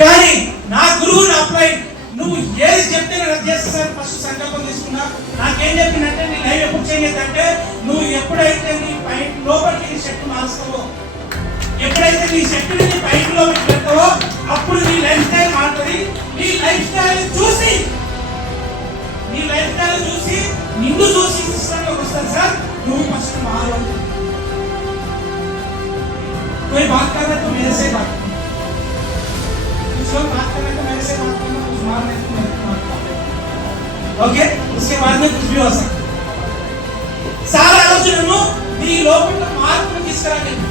కానీ నా గురువు నా అప్లైడ్ నువ్వు ఏది చెప్తే నేను చేస్తా సార్. ఫస్ట్ సంకల్పం తీసుకున్నా. నాకేం చెప్పిందంటే నీ లైవ్ ఎప్పుడు చేయలేదంటే నువ్వు ఎప్పుడైతే నీ పైన లోపలికి నీ శక్తి మార్చుతావో, ఎప్పుడైతే నీ శక్తిని నీ పైన లోపలికి పెడతావో అప్పుడు నీ లైఫ్ స్టైల్ మారుతుంది. నీ లైఫ్ స్టైల్ చూసి నిన్ను చూసి సిస్టంలోకి వస్తారు సార్. నువ్వు ఫస్ట్ మారు. कोई बात कर रहा है तो मेरे से बात करो, कुछ लोग बात कर रहे हैं तो मेरे से बात करना, कुछ मार रहे हैं तो मेरे से बात करो. ओके, उसके बाद में कुछ भी हो सकता है. सारा आलोचनను నీ లోపల మార్పును తీసుకురాగలవు.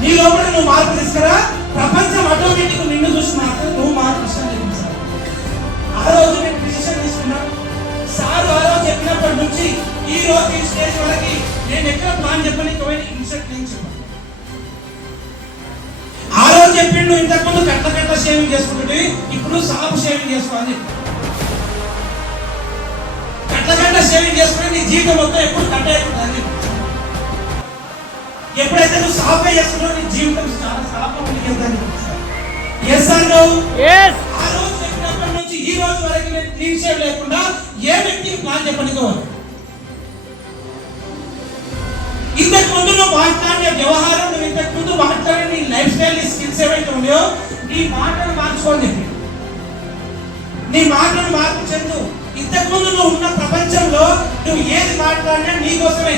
నీ లోపల నువ్వు మార్పు తీసుకురా, ప్రపంచం ఆటోమేటిక్ నిన్ను చూసి మాత్రం నువ్వు మార్పు తీసుకురాగలవు. ఆ రోజు నేను డిసిషన్ తీసుకున్నా. సార్ ఆ రోజు చెప్పినప్పటి నుంచి ఈ రోజు ఈ స్టేజ్ వరకు నేను ఎక్కడ ప్లాన్ చెప్పని ఇన్స్ట్రక్ట్ నేను చెప్పాను. ఆ రోజు చెప్పిండు ఇంతకుముందు కట్ట షేవింగ్ చేసుకుంటుంది, ఇప్పుడు సాపు షేవింగ్ చేసుకోవాలి. కట్ట షేవింగ్ చేసుకుంటే నీ జీవితం మొత్తం ఎప్పుడు కట్ట అయిపోతుంది. ఎప్పుడైతే నువ్వు సాఫే చేసుకుంటావు నీ జీవితం చాలా సాఫ్గా ఉంటుంది. Yes or no? ఎస్. ఆ రోజు చెప్పినప్పటి నుంచి ఈ రోజు వరకు నేను క్లీన్ షేవ్ లేకుండా ఏ వ్యక్తికి ప్లాన్ చెప్పనికోవాలి. ఇంతకు ముందు నువ్వు మాట్లాడే వ్యవహారం, నువ్వు ఇంతకు ముందు మాట్లాడే నీ లైఫ్ స్టైల్, నీ స్కిల్స్ ఏవైతే ఉన్నాయో నీ మాటలు మార్చుకోని చెప్పి నీ మాటలు మార్పు చెందు. ఇంతకు ముందు నువ్వు ఉన్న ప్రపంచంలో నువ్వు ఏది మాట్లాడినా నీ కోసమే.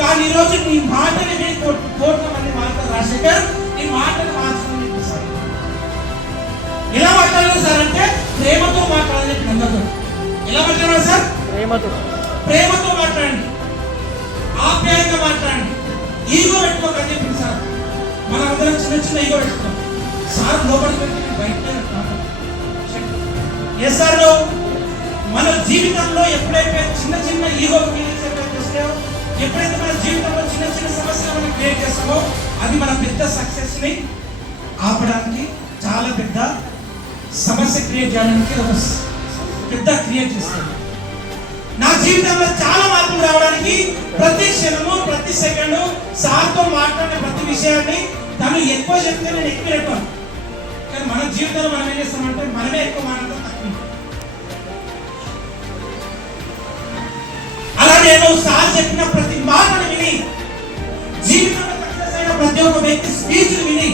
కానీ ఈరోజు నీ మాటని విని కోట్ల మంది మాట్లాడారు. రాజశేఖర్ నీ మాటలు మార్చుకుని సార్. ఎలా మాట్లాడాలి సార్ అంటే ప్రేమతో మాట్లాడాలి. అందరితో ఎలా మాట్లాడాలి సార్? ప్రేమతో మాట్లాడండి, ఆప్యాయంగా మాట్లాడండి. ఈగో పెట్టుకోకండి. చెప్పింది సార్. మన అందరం చిన్న ఈగో పెట్టుకుంటాం. సార్ లోపలికి పెట్టి బయట ఎస్ఆర్లో మన జీవితంలో ఎప్పుడైతే చిన్న ఈగో ఫీలింగ్స్ చేస్తామో, ఎప్పుడైతే మన జీవితంలో చిన్న సమస్యలు మనం క్రియేట్ చేస్తామో అది మన పెద్ద సక్సెస్ ని ఆపడానికి, చాలా పెద్ద సమస్య క్రియేట్ చేయడానికి ఒక పెద్ద క్రియేట్ చేస్తుంది. నా జీవితంలో చాలా మార్పులు రావడానికి ప్రతి క్షణము ప్రతి సెకండ్ సార్తో మాట్లాడే ప్రతి విషయాన్ని తను ఎక్కువ చెప్తే నేను ఎక్కువ చెప్పాను. కానీ మన జీవితంలో మనం ఏం చేస్తామంటే మనమే ఎక్కువ మాట్లాడతాం, తక్కువ. అలాగే నువ్వు సార్ చెప్పిన ప్రతి మాటను విని, జీవితంలో సక్సెస్ అయిన ప్రతి ఒక్క వ్యక్తి స్పీచ్ విని,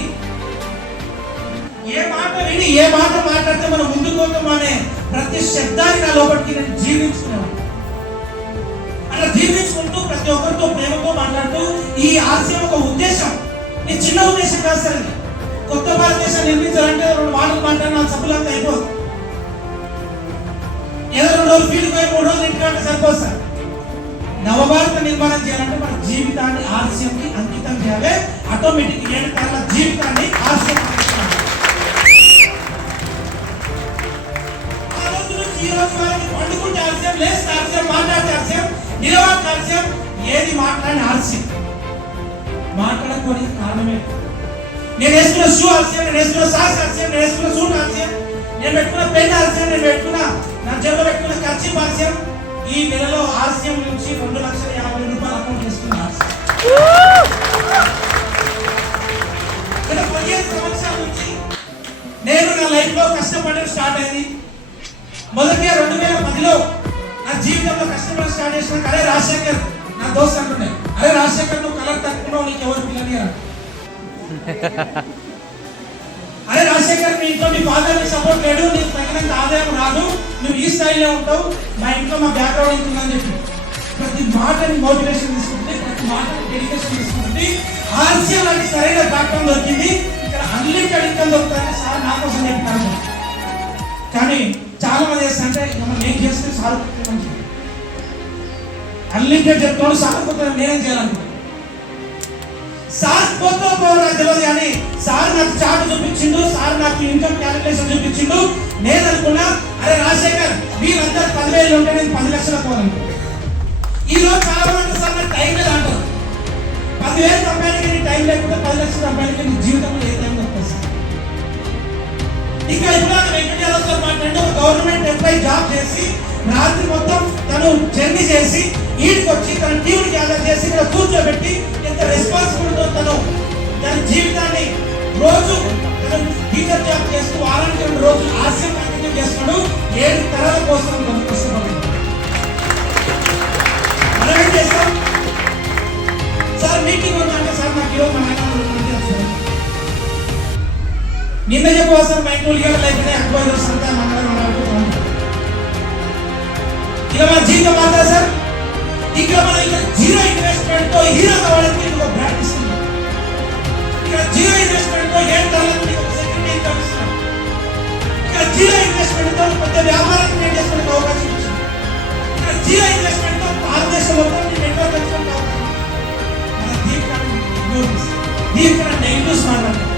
ఏ మాట విని ఏ మాట మాట్లాడితే మనం ముందుకు పోతాం అనే ప్రతి శబ్దాన్ని నా లోపలికి నేను జీవించుకున్నాను. అలా జీవించుకుంటూ ప్రతి ఒక్కరితో ప్రేమతో మాట్లాడుతూ ఈ ఆశయం ఒక ఉద్దేశం. ఈ చిన్న ఉద్దేశం కాదు సార్. కొత్త భారతదేశం నిర్మించాలంటే 2 మాటలు మాట్లాడిన సభ్యులంతా అయిపోదు. ఏదో 2 రోజులు ఫీల్డ్ పోయి 3 రోజులు ఇంటికంటే సరిపోదు సార్. నవభారత నిర్మాణం చేయాలంటే మన జీవితాన్ని ఆశయంకి అంకితం చేయాలి. ఆటోమేటిక్ 7 తరాల జీవితాన్ని ఆశయం ఆ రోజు నుంచి ఈ రోజు వరకు పండుకుంటే ఆశయం, లేస్తే ఆశయం, మాట్లాడితే ఆశయం, నిలబడితే ఆశయం, ఏది మాట్లాడిన ఆశయం. మాట్లాడకపోవడానికి కారణమే నేను వేసుకున్న షూ ఆశయం, నేను వేసుకున్న సాక్స్ ఆశయం, నేను వేసుకున్న సూట్ ఆశయం, నేను పెట్టుకున్న పెన్ ఆశయం, నేను పెట్టుకున్న నా జేబులో పెట్టుకున్న ఖర్చు ఆశయం. ఈ నెలలో ఆశయం నుంచి 2,50,000 రూపాయలు అకౌంట్ చేసుకున్న ఆశయం. 15 సంవత్సరాల నుంచి నేను నా లైఫ్ లో కష్టపడడం స్టార్ట్ అయింది. మొదటిగా 2010లో నా జీవితంలో కష్టపడడం స్టార్ట్ చేసిన. అరే రాజశేఖర్, నా దోస్త్ అంటుండే, అరే రాజశేఖర్ నువ్వు కలర్ తక్కువ, నీకు ఎవరు పిల్లని. అరే రాజశేఖర్ మీ ఇంట్లో మీ ఫాదర్ ని సపోర్ట్ లేడు, నీకు తగినంత ఆదాయం రాదు, నువ్వు ఈ స్థాయిలో ఉంటావు, మా ఇంట్లో మా బ్యాక్గ్రౌండ్ ఉంటుందని చెప్పి ప్రతి మాటని మోటివేషన్ తీసుకుంటుంది, ప్రతి మాటని డెడికేషన్ తీసుకుంటుంది. ఆర్సీ లాంటి సరైన ప్లాట్ఫామ్ దొరికింది. ఇక్కడ అన్లిమిటెడ్ ఇన్కమ్ దొరుకుతాయని సార్ నా కోసం చెప్పినారు. కానీ చాలా మంది చేస్తుంటే నేను చేస్తే సార్ అన్లిమిటెడ్ చెప్తాడు, సార్ పోతే నేనేం చేయాలనుకుంటున్నాను. సార్ పోతో నాకు తెలియదు కానీ సార్ నాకు చార్ట్ చూపించిండు, సార్ నాకు ఇన్కమ్ క్యాలిక్యులేషన్ చూపించిండు. నేను అనుకున్నా అరే రాజశేఖర్ వీళ్ళందరూ 10,000 ఉంటే నేను 10 లక్షలు పోవాలనుకున్నాను. ఈ రోజు చాలా మంది సార్ నాకు టైం లేదు అంటారు. 10,000 సంపాదించి నీ టైం లేకపోతే 10 లక్షలు సంపాదించి నీ జీవితంలో ఏ టైం వస్తుంది సార్. ఇంకా ఇప్పుడు వెంకటేశ్వర మాట్లాడి ఒక గవర్నమెంట్ ఎంప్లాయీ జాబ్ చేసి రాత్రి మొత్తం తను జర్నీ చేసి ఈడికి వచ్చి తన టీంని గ్యాదర్ చేసి ఇక్కడ కూర్చోబెట్టి ఎంత రెస్పాన్సిబిలిటీతో తన జీవితాన్ని రోజు తను టీచర్ జాబ్ చేస్తూ వారానికి 2 రోజులు ఆర్సీఎం కంటిన్యూ చేస్తున్నాడు. 7 తరాల కోసం కష్టపడ్డాడు. మనం ఏం చేస్తాం సార్? మీటింగ్ ఉందంటే సార్ నాకు ఈరోజు మా నాయన నిన్న చెప్పవా సార్? మా ఇంట్లో అయిపోయినాయి, ఎక్కువ రోజు అంతా మంగళవారం ఇలా మన జీవితం మాత్రం సార్. ఇక్కడ మనం ఇక్కడ 0 ఇన్వెస్ట్మెంట్ తో హీరో కావాలని మీకు ఒక బ్రాండ్ ఇస్తున్నాం. ఇక్కడ 0 ఇన్వెస్ట్మెంట్ తో 7 తరాలకు మీకు ఒక సెక్యూరిటీ ఇన్కమ్ ఇస్తున్నాం. ఇక్కడ 0 ఇన్వెస్ట్మెంట్ తో కొత్త వ్యాపారం క్రియేట్ చేసుకునే అవకాశం ఇచ్చింది. ఇక్కడ 0 ఇన్వెస్ట్మెంట్ తో భారతదేశం మొత్తం నెట్వర్క్ పెంచుకునే అవకాశం. మన దీనికన్నా నెగిటివ్స్ మాట్లాడతాం,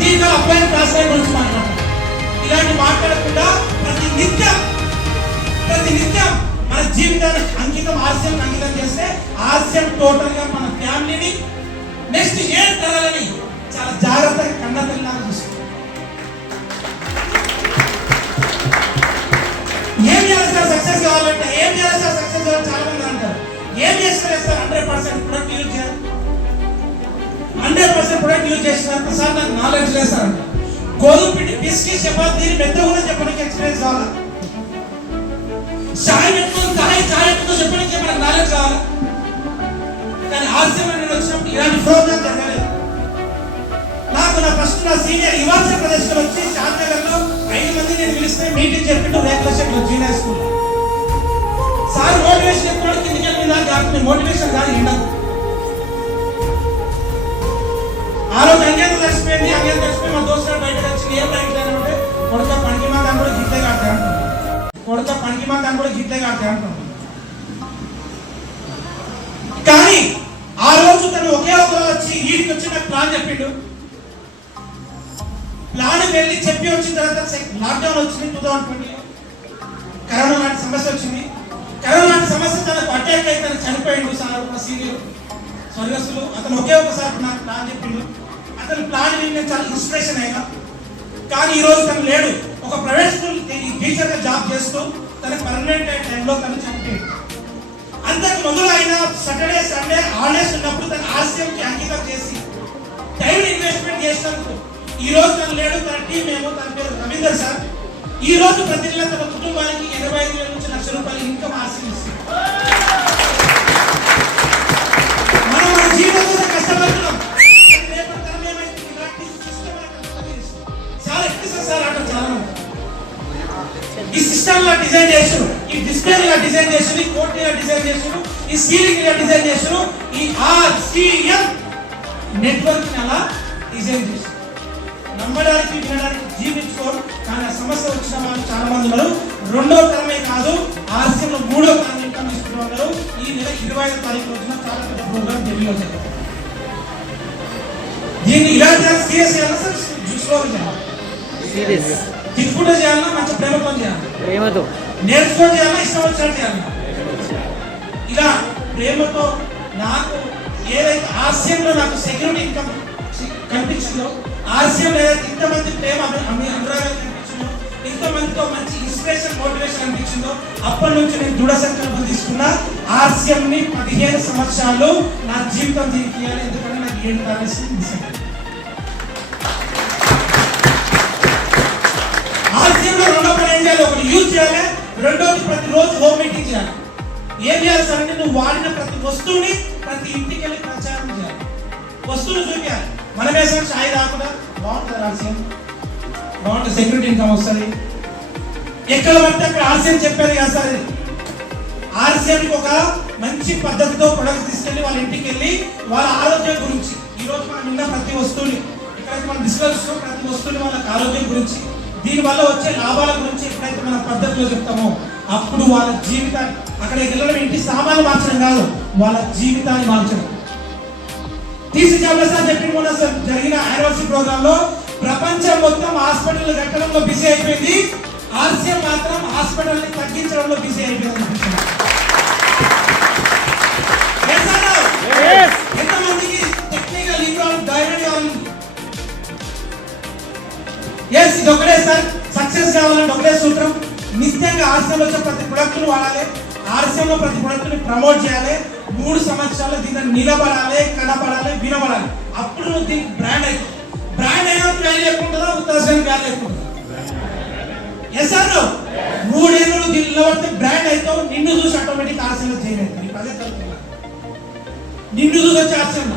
దీంట్లో అబ్బాయి క్లాస్ గురించి మాట్లాడతాం. ఇలాంటి మాట్లాడకుండా ప్రతి నిత్యం మన జీవితాన్ని ఆర్సీఎం అంకితం చేస్తే ఆర్సీఎం టోటల్ గా మన ఫ్యామిలీని నెక్స్ట్ 7 తరాలని చాలా జాగ్రత్తగా కన్నతల్లాగా చూస్తుంది. ఏం చేయాలి సార్ సక్సెస్ కావాలంటే? ఏం చేయాలి సార్ సక్సెస్ కావాలి? చాలా మంది అంటారు. ఏం చేస్తారు సార్? 100% ప్రొడక్ట్ యూజ్ చేయాలి. 100% ప్రొడక్ట్ యూజ్ చేసిన సార్ నాకు నాలెడ్జ్ లేదు సార్ అంటారు. గోధుమ పిండి పిసికి చపాతీ మెత్తగా కూడా చెప్పడానికి ఎక్స్పీరియన్స్ కావాలా? చాయ్ పెట్టుకో చెప్పడానికి మనకు నాలెడ్జ్ కావాలా? కానీ ఆర్సీఎం నేను వచ్చినప్పుడు ఇలాంటి ప్రోగ్రామ్ జరగలేదు. నాకు నా సీనియర్ హిమాచల్ ప్రదేశ్ లో వచ్చి శాంతినగర్ లో 5 మంది నేను పిలిస్తే మీటింగ్ చెప్పింటూ రేకుల షెడ్లో జూనియర్ స్కూల్ సార్ మోటివేషన్ ఎప్పుడు కిందికి వెళ్ళిందా కాకుండా మోటివేషన్ కాదు ఉండదు. ఆ రోజు అంగేంద్ర దర్శిపోయింది. మా దోస్తులు బయటకు వచ్చి ఏం బయట కొడత పనికి మా దాని కూడా గిట్టే కాడతాయి అంటున్నాను. కానీ ఆ రోజు తను ఒకే ఒక వచ్చి వీడికి వచ్చి నాకు ప్లాన్ చెప్పిండు. ప్లాన్ వెళ్ళి చెప్పి వచ్చిన తర్వాత లాక్డౌన్ వచ్చింది. 2020 కరోనా లాంటి సమస్య వచ్చింది. కరోనా లాంటి సమస్య తనకు అటాక్ అయి తను చనిపోయిండు. సార్ ఒక సీనియర్ స్వర్గస్థులు అతను ఒకే ఒకసారి నాకు ప్లాన్ చెప్పిండు. అతను ప్లాన్ నేను చాలా ఇన్స్పిరేషన్ అయినా. కానీ ఈ రోజు తను లేడు. ఒక ప్రైవేట్ స్కూల్ టీచర్ గా జాబ్ చేస్తూ తన పర్మనెంట్ టైంలో తను చనిపోయాడు. అంతకు మొదలు అయినా సాటర్డే సండే హాలిడేస్ ఉన్నప్పుడు తన ఆర్సీఎం కి అంకితం చేసి టైం ఇన్వెస్ట్మెంట్ చేసినందుకు ఈ రోజు తను లేడు. తన టీం ఏమో తన పేరు రవీందర్ సార్. ఈ రోజు ప్రతి నెల తన కుటుంబానికి 85,000 నుంచి 1,00,000 రూపాయలు ఇన్కమ్ ఆర్సీఎం ఇస్తుంది. మనం మన జీవితం కోసం కష్టపడుతున్నాం. ఈ సిస్టమ్ లా డిజైన్ చేసారు, ఈ డిస్ప్లే లా డిజైన్ చేసారు, ఈ కోట్ లా డిజైన్ చేసారు, ఈ సీలింగ్ లా డిజైన్ చేసారు, ఈ ఆర్సీఎం నెట్వర్క్ అలా డిజైన్ చేసారు. నమ్మడానికి వినడానికి జీవించుకోరు. కానీ ఆ సమస్య వచ్చిన వాళ్ళు చాలా మంది ఉన్నారు. 2వ తరమే కాదు ఆర్సీఎం లో 3వ తరం ఇన్కమ్ తీసుకున్న వాళ్ళు ఈ నెల 25వ తారీఖు రోజున చాలా పెద్ద ప్రోగ్రామ్ ఢిల్లీలో జరిగింది. దీన్ని ఇలాంటి సీరియస్ చేయాలి సార్, చూసుకో సీరియస్ తిప్పుకుంటూ చేయాలన్నా మంచి ప్రేమతో చేయాలి, ప్రేమతో నేర్చుకొని చేయాలన్నా ఇష్టం వచ్చినట్టు చేయాలి. ఇలా ప్రేమతో నాకు ఏదైతే ఆర్సీఎంలో నాకు సెక్యూరిటీ ఇన్కమ్ కనిపించిందో, ఆర్సీఎంలో ఏదైతే ఇంతమంది ప్రేమ అనురాగాలు కనిపించిందో, ఇంతమందితో మంచి ఇన్స్పిరేషన్ మోటివేషన్ అనిపించిందో, అప్పటి నుంచి నేను దృఢ సంకల్పం తీసుకున్నా ఆర్సీఎం ని 15 సంవత్సరాలు నా జీవితం దీనికి ఇవ్వాలి. ఎందుకంటే నాకు 7 తరాలు మిస్ అయ్యింది. ఆర్సీఎంలో 2వ పని ఏం చేయాలి? ఒకటి యూజ్ చేయాలి, 2వది ప్రతిరోజు హోమ్ మీటింగ్ చేయాలి. ఏం చేయాలి సార్ అంటే నువ్వు వాడిన ప్రతి వస్తువుని ప్రతి ఇంటికి వెళ్ళి ప్రచారం చేయాలి, వస్తువులు చూపించాలి. మనమే సార్ ఛాయ్ రాకుండా బాగుంటుంది ఆర్సీఎం, బాగుంటుంది, సెక్యూరిటీ ఇన్కమ్ వస్తుంది. ఎక్కడ పడితే అక్కడ ఆర్సీఎం చెప్పేది కాదు సార్. ఆర్సీఎంకి ఒక మంచి పద్ధతితో ప్రొడక్ట్స్ తీసుకెళ్ళి వాళ్ళ ఇంటికి వెళ్ళి వాళ్ళ ఆరోగ్యం గురించి, ఈ రోజు మనం విన్న ప్రతి వస్తువుని ఎక్కడైతే మనం డిస్కస్ ప్రతి వస్తువుని వాళ్ళకి ఆరోగ్యం గురించి, దీని వల్ల వచ్చే లాభాల గురించి ఎప్పుడైతే మన పద్ధతిలో చెప్తామో అప్పుడు వాళ్ళ జీవితాన్ని, అక్కడికి వెళ్ళడం ఇంటి సామాన్లు మార్చడం కాదు, వాళ్ళ జీవితాన్ని మార్చడం. టీసీ చాంబర్స్ చెప్పిన మొన్న జరిగిన యానివర్సరీ ప్రోగ్రామ్ లో ప్రపంచం మొత్తం హాస్పిటల్ కట్టడంలో బిజీ అయిపోయింది, ఆర్సీఎం మాత్రం హాస్పిటల్ ని తగ్గించడంలో బిజీ అయిపోయింది. ఎంతమందికి టెక్నికల్ ఇన్వాల్వ్ డైరెక్ట్ కావాలి? ఎస్, ఇది ఒకటే సార్. సక్సెస్ కావాలంటే ఒకటే సూత్రం, నిత్యంగా ఆర్సీఎం వచ్చే ప్రతి ప్రొడక్ట్ ను వాడాలి, ఆర్సీఎం లో ప్రతి ప్రొడక్ట్ ని ప్రమోట్ చేయాలి. 3 సంవత్సరాలు దీన్ని నిలబడాలి, కనబడాలి, వినబడాలి. అప్పుడు నువ్వు దీనికి బ్రాండ్ అవుతుంది. బ్రాండ్ అయినా పరసన్ గాలి ఎక్కువ. ఎస్ సార్, 3 ఏళ్ళు నిలబడితే బ్రాండ్ అవుతావు. నిన్ను చూసి ఆటోమేటిక్ ఆర్సీలో చేయలేదు. అదే కలుపుతున్నా. నిన్ను చూసి వచ్చి ఆర్సీలో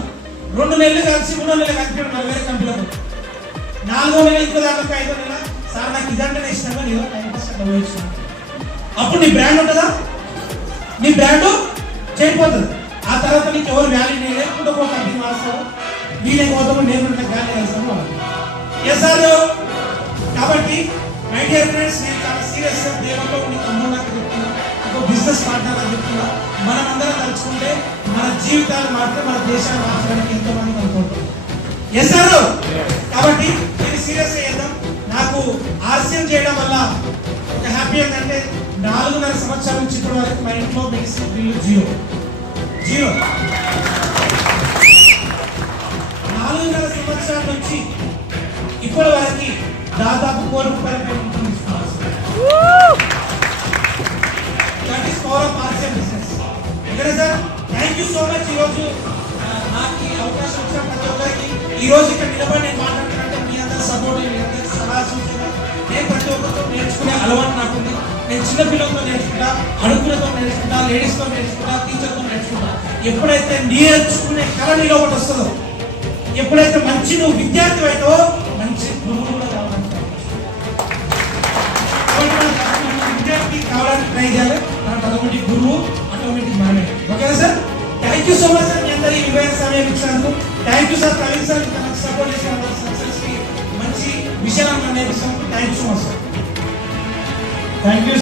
2 నెలలు కలిసి 3 నెలలు కలిపి వేరే కంపెనీలో 4వ నెల ఇంకో దాకా 5వ నెల సార్ నాకు ఇదంటే ఇష్టంగా నేను అప్పుడు నీ బ్రాండ్ ఉంటుందా? నీ బ్రాండ్ చేయకపోతుంది. ఆ తర్వాత నీకు ఎవరు వ్యాల్యూ లేకుండా ఒక కంపెనీ మారుతారు. వీళ్ళే పోతాము, నేను వ్యాల్యూ వేస్తాము. ఎస్ సార్, కాబట్టి మై డియర్ ఫ్రెండ్స్, నేను చాలా సీరియస్ దేవుల్లో ఉండి తమ్ముళ్ళకి చెప్తున్నా, ఒక బిజినెస్ పార్ట్నర్ అని చెప్తున్నా. మనం అందరం తలుచుకుంటే మన జీవితాలు మారితే మన దేశాన్ని మార్చడానికి ఎంతో మంది అనుకుంటాం. ఎస్ సార్, కాబట్టి నేను సీరియస్ చేద్దాం. నాకు ఆర్సీఎం చేయడం వల్ల ఒక హ్యాపీ ఏంటంటే 4.5 సంవత్సరాల నుంచి ఇప్పటి వరకు మా ఇంట్లో మెడిసిన్ బిల్లు జీరో. 4.5 సంవత్సరాల నుంచి ఇప్పటి వరకు దాదాపు ₹1 కోటి ఉంటుంది. That is power of RCM business. Okay sir, thank you so much. ఈరోజు నాకు ఈ అవకాశం వచ్చిన ప్రతి ఒక్కరికి ఈరోజు ఇక్కడ నిలబడి నేను మాట్లాడుతున్నట్టే మీ అందరి సపోర్ట్, మీ అందరి సలహా సూచన. నేను ప్రతి ఒక్కరితో నేర్చుకునే అలవాటు నాకుంది. నేను చిన్న పిల్లలతో నేర్చుకుంటా, అడుగులతో నేర్చుకుంటా, లేడీస్తో నేర్చుకుంటా, టీచర్తో నేర్చుకుంటా. ఎప్పుడైతే నేర్చుకునే కళ నీలో ఒకటి వస్తుందో, ఎప్పుడైతే మంచి నువ్వు విద్యార్థి అవుతావో మంచి గురువులు కూడా కావాలంటావు. విద్యార్థి కావాలని ట్రై చేయాలి. నాకు ఆటోమేటిక్ గురువు, ఆటోమేటిక్ మనమే. ఓకేనా sir? Thank you so much sir. మీ అందరి విలువైన సమయం ఇచ్చినందుకు thank you sir. Praveen sir నాకు సపోర్ట్ చేసిన సక్సెస్కి మంచి విషయాలను నేర్పిస్తాను. Thank you so much sir. Thank you.